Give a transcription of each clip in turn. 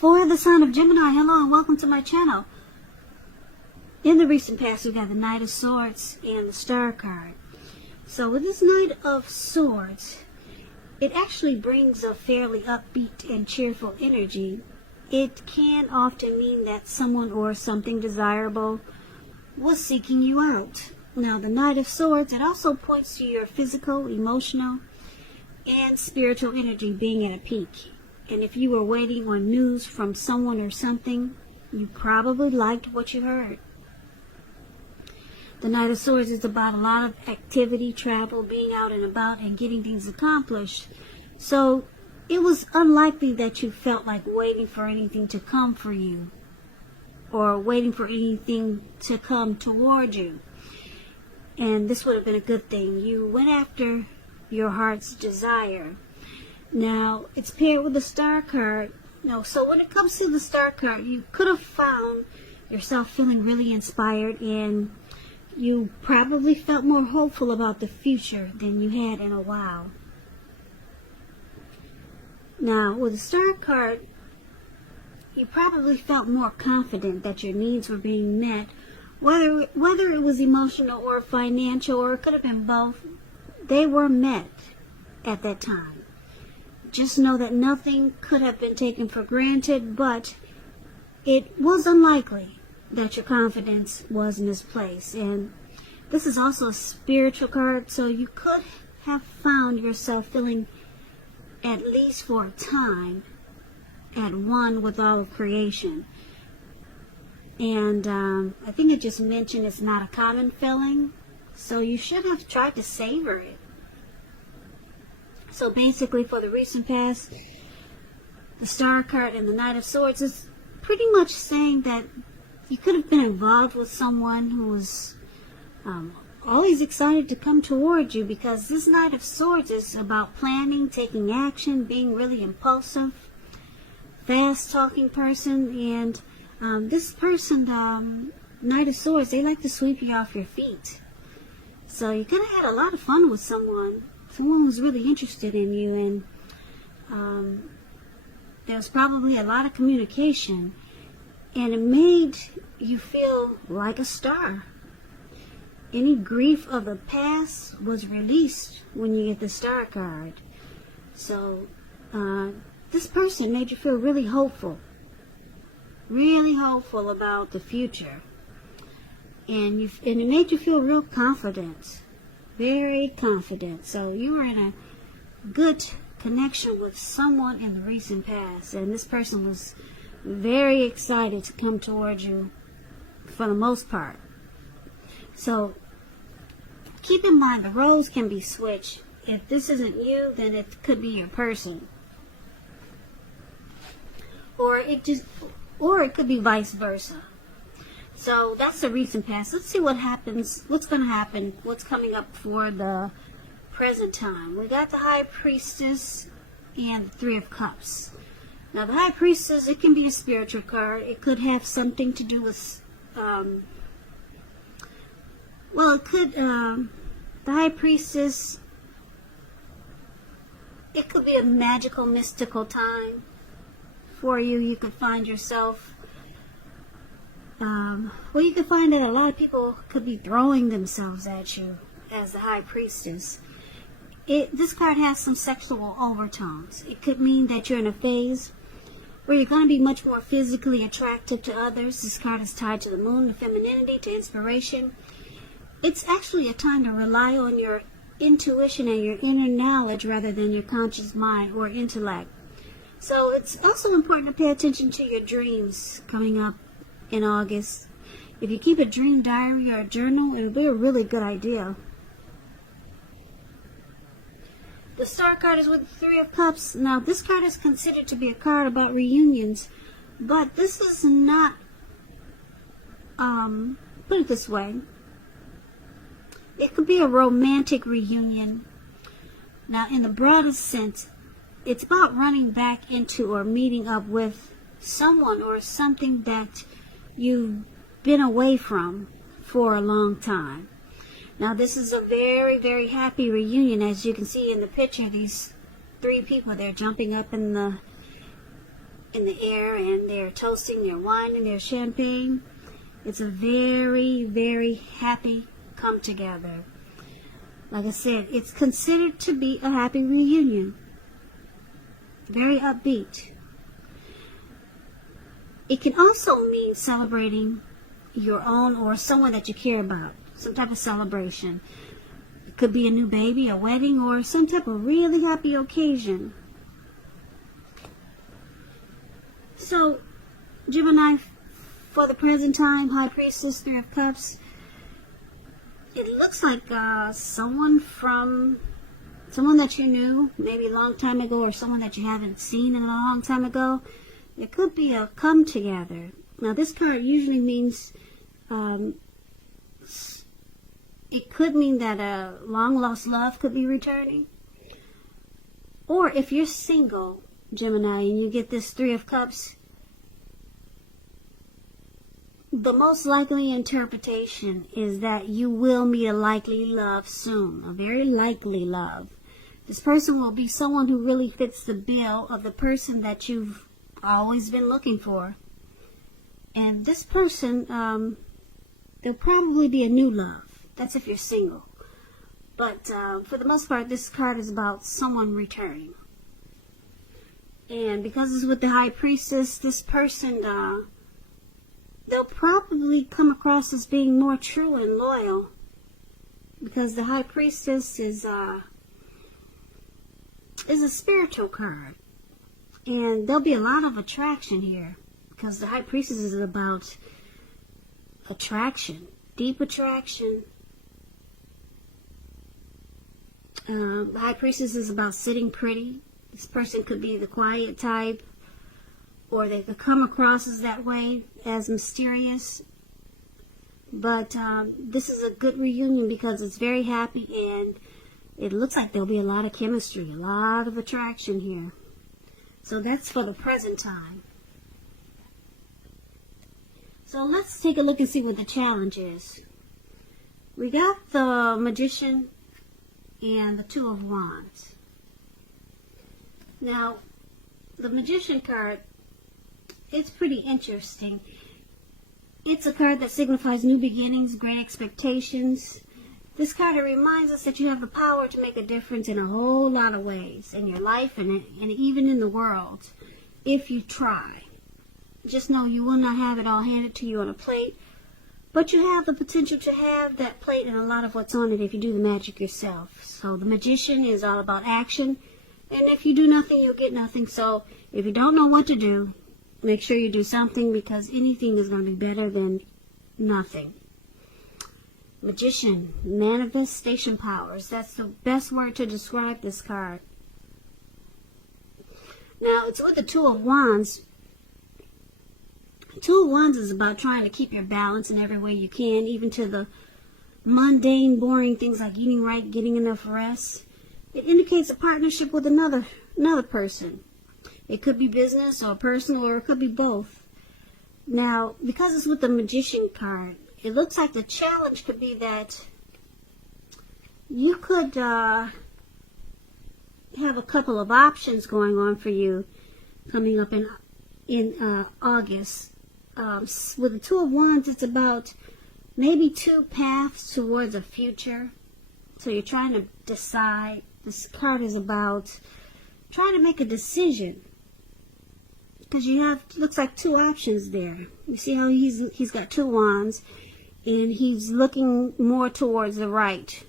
For the sign of Gemini, hello and welcome to my channel. In the recent past, we got the Knight of Swords and the Star card. So with this Knight of Swords, it actually brings a fairly upbeat and cheerful energy. It can often mean that someone or something desirable was seeking you out. Now, the Knight of Swords, it also points to your physical, emotional, and spiritual energy being at a peak. And if you were waiting on news from someone or something, you probably liked what you heard. The Knight of Swords is about a lot of activity, travel, being out and about, and getting things accomplished. So it was unlikely that you felt like waiting for anything to come for you, or waiting for anything to come toward you. And this would have been a good thing. You went after your heart's desire. Now, it's paired with the Star card. So when it comes to the Star card, you could have found yourself feeling really inspired, and you probably felt more hopeful about the future than you had in a while. Now, with the Star card, you probably felt more confident that your needs were being met, whether it was emotional or financial, or it could have been both. They were met at that time. Just know that nothing could have been taken for granted, but it was unlikely that your confidence was misplaced. And this is also a spiritual card, so you could have found yourself feeling, at least for a time, at one with all of creation. And I think it just mentioned it's not a common feeling, so you should have tried to savor it. So basically, for the recent past, the Star card and the Knight of Swords is pretty much saying that you could have been involved with someone who was always excited to come toward you, because this Knight of Swords is about planning, taking action, being really impulsive, fast-talking person. And this person, Knight of Swords, they like to sweep you off your feet. So you could have had a lot of fun with someone who's really interested in you, and there was probably a lot of communication, and it made you feel like a star. Any grief of the past was released when you get the Star card. So this person made you feel really hopeful about the future, and it made you feel real confident. Very confident. So you were in a good connection with someone in the recent past, and this person was very excited to come towards you for the most part. So keep in mind, the roles can be switched. If this isn't you, then it could be your person, or it could be vice versa. So that's the recent past. Let's see what happens, what's going to happen, what's coming up for the present time. We got the High Priestess and the Three of Cups. Now, the High Priestess, it can be a spiritual card. It could have something to do with, the High Priestess, it could be a magical, mystical time for you. You could find yourself, you could find that a lot of people could be throwing themselves at you as the High Priestess. This card has some sexual overtones. It could mean that you're in a phase where you're going to be much more physically attractive to others. This card is tied to the moon, to femininity, to inspiration. It's actually a time to rely on your intuition and your inner knowledge rather than your conscious mind or intellect. So it's also important to pay attention to your dreams coming up in August. If you keep a dream diary or a journal, it'll be a really good idea. The Star card is with the Three of Cups. Now, this card is considered to be a card about reunions, but this is not, put it this way, it could be a romantic reunion. Now, in the broadest sense, it's about running back into or meeting up with someone or something that you've been away from for a long time. Now, this is a very, very happy reunion. As you can see in the picture, these three people, they're jumping up in the in the air, and they're toasting their wine and their champagne. It's a very, very happy come together. Like I said, it's considered to be a happy reunion. Very upbeat. It can also mean celebrating your own or someone that you care about. Some type of celebration. It could be a new baby, a wedding, or some type of really happy occasion. So, Gemini, for the present time, High Priestess, Three of Cups, it looks like someone that you knew maybe a long time ago, or someone that you haven't seen in a long time ago. It could be a come together. Now, this card usually means it could mean that a long lost love could be returning. Or if you're single, Gemini, and you get this Three of Cups, the most likely interpretation is that you will meet a likely love soon, a very likely love. This person will be someone who really fits the bill of the person that you've always been looking for. And this person, there'll probably be a new love. That's if you're single. But for the most part, this card is about someone returning. And because it's with the High Priestess, this person, they'll probably come across as being more true and loyal. Because the High Priestess is a spiritual card. And there'll be a lot of attraction here. Because the High Priestess is about attraction. Deep attraction. The High Priestess is about sitting pretty. This person could be the quiet type, or they could come across as that way, as mysterious. But this is a good reunion because it's very happy, and it looks like there'll be a lot of chemistry, a lot of attraction here. So that's for the present time. So let's take a look and see what the challenge is. We got the Magician and the Two of Wands. Now, the Magician card, it's pretty interesting. It's a card that signifies new beginnings, great expectations. This card reminds us that you have the power to make a difference in a whole lot of ways in your life and even in the world if you try. Just know you will not have it all handed to you on a plate, but you have the potential to have that plate and a lot of what's on it if you do the magic yourself. So the Magician is all about action, and if you do nothing, you'll get nothing. So if you don't know what to do, make sure you do something, because anything is going to be better than nothing. Magician, manifestation powers. That's the best word to describe this card. Now, it's with the Two of Wands. Two of Wands is about trying to keep your balance in every way you can, even to the mundane, boring things like eating right, getting enough rest. It indicates a partnership with another person. It could be business or personal, or it could be both. Now, because it's with the Magician card, it looks like the challenge could be that you could have a couple of options going on for you coming up in August. With the Two of Wands, it's about maybe two paths towards a future. So you're trying to decide. This card is about trying to make a decision, because you have, looks like two options there. You see how he's got two wands, and he's looking more towards the right,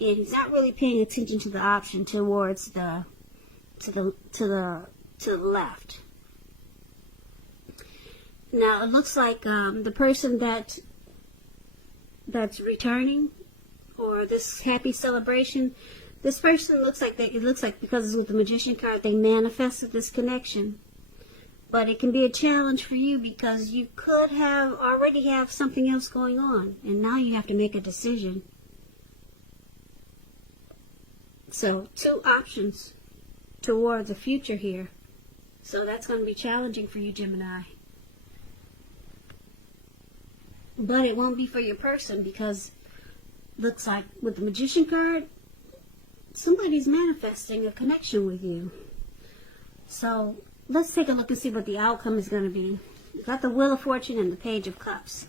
and he's not really paying attention to the option towards the left. Now, it looks like the person that's returning, or this happy celebration, this person looks like it looks like, because it's with the Magician card, they manifested this connection. But it can be a challenge for you, because you could already have something else going on, and now you have to make a decision. So, two options towards a future here. So that's going to be challenging for you, Gemini. But it won't be for your person, because looks like with the Magician card, somebody's manifesting a connection with you. So let's take a look and see what the outcome is going to be. We've got the Wheel of Fortune and the Page of Cups.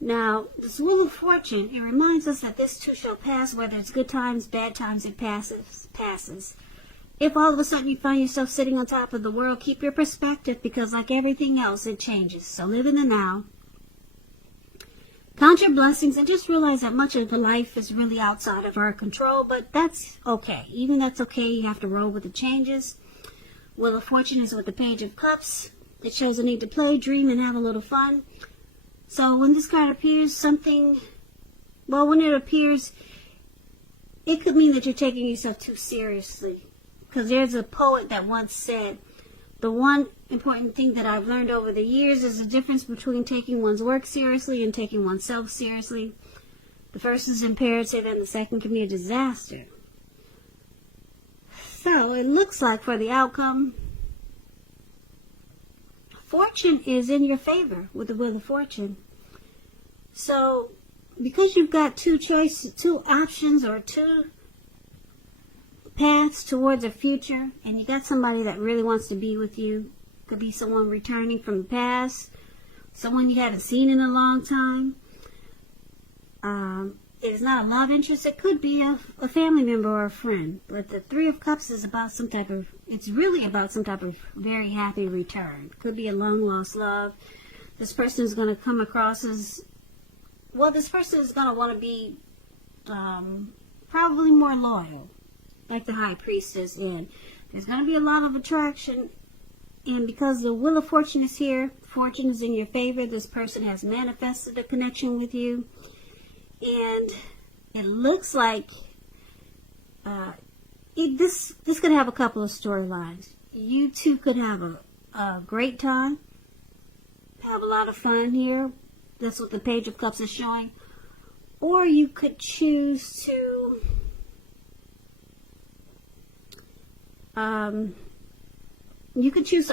Now, this Wheel of Fortune, it reminds us that this too shall pass, whether it's good times, bad times, it passes. If all of a sudden you find yourself sitting on top of the world, keep your perspective, because like everything else, it changes. So live in the now. Count your blessings and just realize that much of life is really outside of our control, but that's okay. Even that's okay, you have to roll with the changes. Wheel of Fortune is with the Page of Cups. It shows a need to play, dream, and have a little fun. So when this card appears, when it appears, it could mean that you're taking yourself too seriously. Because there's a poet that once said, the one important thing that I've learned over the years is the difference between taking one's work seriously and taking oneself seriously. The first is imperative and the second can be a disaster. So it looks like for the outcome, fortune is in your favor with the Wheel of Fortune. So because you've got two choices, two options, or two paths towards a future, and you got somebody that really wants to be with you. Could be someone returning from the past, someone you haven't seen in a long time. It's not a love interest. It could be a family member or a friend. But the Three of Cups is about it's really about some type of very happy return. Could be a long lost love. This person is going to come across as, this person is going to want to be probably more loyal, like the High Priestess, and there's going to be a lot of attraction. And because the Wheel of Fortune is here, fortune is in your favor. This person has manifested a connection with you, and it looks like this could have a couple of storylines. You two could have a great time, have a lot of fun here. That's what the Page of Cups is showing. Or you could choose to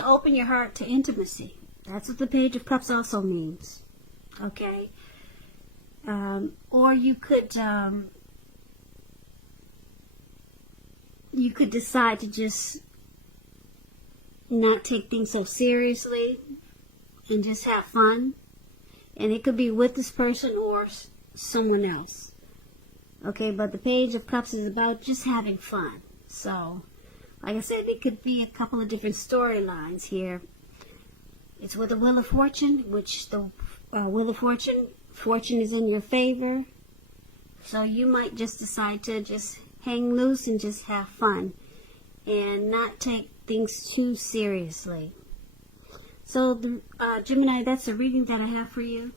open your heart to intimacy. That's what the Page of Cups also means. Okay? Or you could decide to just not take things so seriously and just have fun. And it could be with this person or someone else. Okay, but the Page of Cups is about just having fun. So, like I said, it could be a couple of different storylines here. It's with the Wheel of Fortune, which the Wheel of Fortune is in your favor. So you might just decide to just hang loose and just have fun and not take things too seriously. So, Gemini, that's the reading that I have for you.